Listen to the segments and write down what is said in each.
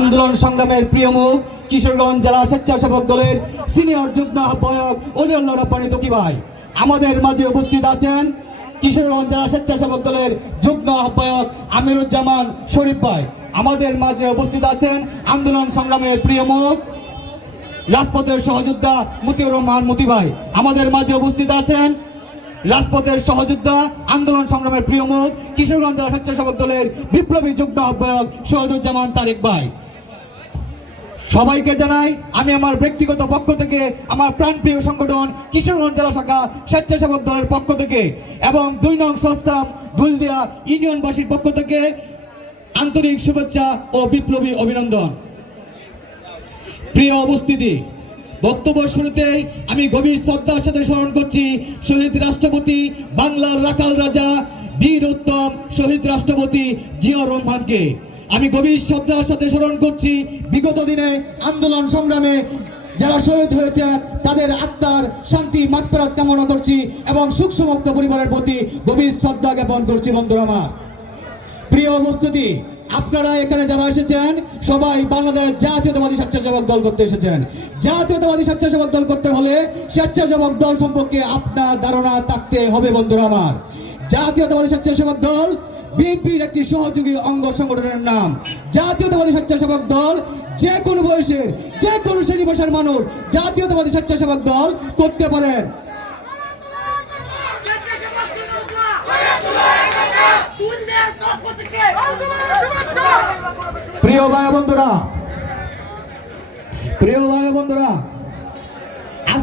আন্দোলন সংগ্রামের প্রিয় মুখ, কিশোরগঞ্জ জেলা স্বেচ্ছাসেবক দলের সিনিয়র যুগ্ম আহ্বায়ক অনিল রাব্বানি তকি ভাই। আমাদের মাঝে উপস্থিত আছেন কিশোরগঞ্জ জেলা স্বেচ্ছাসেবক দলের যুগ্ম আহ্বায়ক আমিরুজ্জামান শরীফ ভাই। আমাদের মাঝে উপস্থিত আছেন আন্দোলন সংগ্রামের প্রিয় মুখ, রাজপথের সহযোদ্ধা মতিউর রহমান মতি ভাই। আমাদের মাঝে উপস্থিত আছেন রাজপথের সহযোদ্ধা আন্দোলন সংগ্রামের প্রিয় মুখ, কিশোরগঞ্জ জেলা স্বেচ্ছাসেবক দলের বিপ্লবী যুগ্ম আহ্বায়ক শহীদুজ্জামান তারেক ভাই। সবাইকে জানাই, আমি আমার ব্যক্তিগত পক্ষ থেকে আমার প্রাণপ্রিয় সংগঠন কিশোরগঞ্জ জেলা শাখা স্বেচ্ছাসেবক দলের পক্ষ থেকে এবং দুই নং সংস্থাম দুলদিয়া ইউনিয়নবাসীর পক্ষ থেকে আন্তরিক শুভেচ্ছা ও বিপ্লবী অভিনন্দন। প্রিয় উপস্থিতি, বক্তব্য শুরুতেই আমি গভীর শ্রদ্ধার সাথে স্মরণ করছি শহীদ রাষ্ট্রপতি বাংলার রাখাল রাজা বীর উত্তম শহীদ রাষ্ট্রপতি জিয়া রহমানকে। আমি গভীর শ্রদ্ধার সাথে স্মরণ করছি, বিগত দিনে আন্দোলন সংগ্রামে যারা শহীদ হয়েছেন তাদের আত্মার শান্তি মাত্রাত কামনা করছি এবং সুখসমুক্ত পরিবারের প্রতি গভীর শ্রদ্ধা জ্ঞাপন করছি, বন্ধুরা আমার। প্রিয় উপস্থিতি, আপনারা এখানে যারা এসেছেন, সবাই বাংলাদেশ জাতীয়তাবাদী স্বেচ্ছাসেবক দল করতে এসেছেন। জাতীয়তাবাদী স্বেচ্ছাসেবক দল করতে হলে স্বেচ্ছাসেবক দল সম্পর্কে আপনার ধারণা থাকতে হবে, বন্ধুরা আমার। জাতীয়তাবাদী স্বেচ্ছাসেবক দল বিএনপির একটি সহযোগী অঙ্গ সংগঠনের নাম। জাতীয়তাবাদী স্বেচ্ছাসেবক দল, যে কোনো বয়সের, যে কোনো শ্রেণি পেশার মানুষ জাতীয়তাবাদী স্বেচ্ছাসেবক দল করতে পারেন। প্রিয় ভাই বন্ধুরা, প্রিয় ভাই বন্ধুরা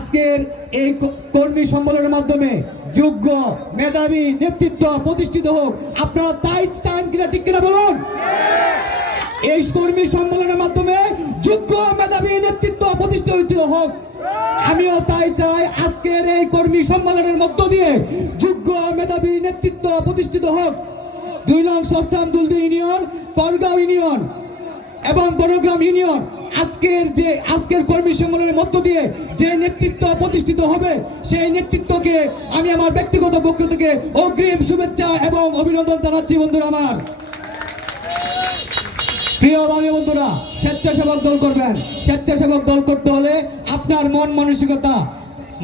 আজকের এই কর্মী সম্মেলনের মাধ্যমে যোগ্য মেধাবী নেতৃত্ব প্রতিষ্ঠিত হোক। আপনারা তাই চান কিনা, ঠিক কিনা বলুন? এই কর্মী সম্মেলনের মাধ্যমে যোগ্য মেধাবী নেতৃত্ব প্রতিষ্ঠিত হোক। আমিও তাই চাই আজকের এই কর্মী সম্মেলনের মধ্য দিয়ে যোগ্য মেধাবী নেতৃত্ব প্রতিষ্ঠিত হোক। দুই নং সস্তাম দুলদি ইউনিয়ন করগাঁও ইউনিয়ন এবং বড়গ্রাম ইউনিয়ন। আজকের যে আজকের কর্মী সম্মেলনের মধ্য দিয়ে যে নেতৃত্ব প্রতিষ্ঠিত হবে, সেই নেতৃত্বকে আমি আমার ব্যক্তিগত পক্ষ থেকে অগ্রিম শুভেচ্ছা এবং অভিনন্দন জানাচ্ছি বন্ধুরা আমার। প্রিয় ভাই বন্ধুরা, স্বেচ্ছাসেবক দল করবেন। স্বেচ্ছাসেবক দল করতে হলে আপনার মন মানসিকতা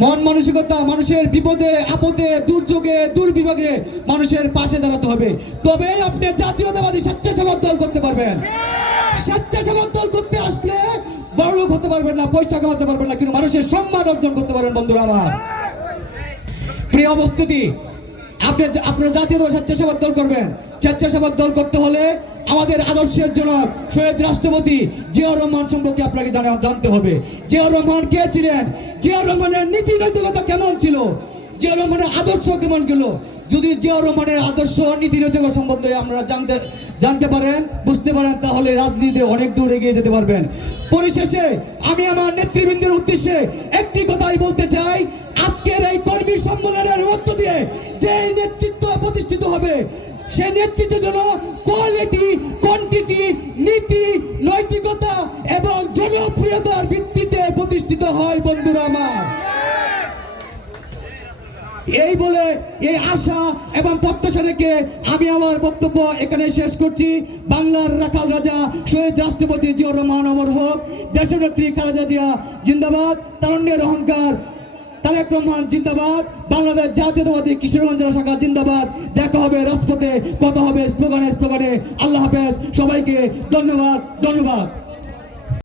মন মানসিকতা মানুষের বিপদে, আপদে, দুর্যোগে, দুর্বিভাগে মানুষের পাশে দাঁড়াতে হবে। তবেই আপনি জাতীয়তাবাদী স্বেচ্ছাসেবক দল করতে পারবেন। স্বেচ্ছাসেবক দল করতে আসলে লোক হতে পারবেন না, পয়সা কামাতে পারবেন না, কিন্তু মানুষের সম্মান অর্জন করতে পারবেন বন্ধুরা আমার। প্রিয় উপস্থিতি, আপনি আপনার জাতীয় দল স্বেচ্ছাসেবক দল করবেন। স্বেচ্ছাসেবক দল করতে হলে আমাদের আদর্শের জনক শহীদ রাষ্ট্রপতি জিয়াউর রহমান সম্পর্কে আপনাকে জানা জানতে হবে। জিয়াউর রহমান কে ছিলেন? জিয়াউর রহমানের নীতি নৈতিকতা কেমন ছিল? জিয়াউর রহমানের আদর্শ কেমন ছিল যদি জিয়াউর রহমানের আদর্শ নীতি নৈতিকতা সম্বন্ধে আমরা জানতে জানতে পারেন, বুঝতে পারেন, তাহলে রাজনীতিতে অনেক দূর এগিয়ে যেতে পারবেন। পরিশেষে আমি আমার নেতৃবৃন্দের উদ্দেশ্যে একটি কথাই বলতে চাই। আজকের এই কর্মী সম্মেলনের মধ্য দিয়ে যে নেতৃত্ব প্রতিষ্ঠিত হবে, সেই নেতৃত্বের জন্য কোয়ালিটি কোয়ান্টিটি নীতি, নৈতিকতা এবং জনপ্রিয়তার ভিত্তিতে প্রতিষ্ঠিত হয়, বন্ধুরা আমার। এই বলে এই আশা এবং প্রত্যাশা রেখে আমি আমার বক্তব্য এখানে শেষ করছি। বাংলার রাখাল রাজা, শহীদ রাষ্ট্রপতি জিয়াউর রহমান অমর হোক, দেশনেত্রী খালেদা জিয়া জিন্দাবাদ, তারণ্যের অহংকার তারেক রহমান জিন্দাবাদ, বাংলাদেশ জাতীয়তাবাদী কিশোরগঞ্জ জেলা শাখা জিন্দাবাদ। দেখা হবে রাজপথে, কথা হবে স্লোগানে স্লোগানে। আল্লাহ হাফেজ, সবাইকে ধন্যবাদ ধন্যবাদ।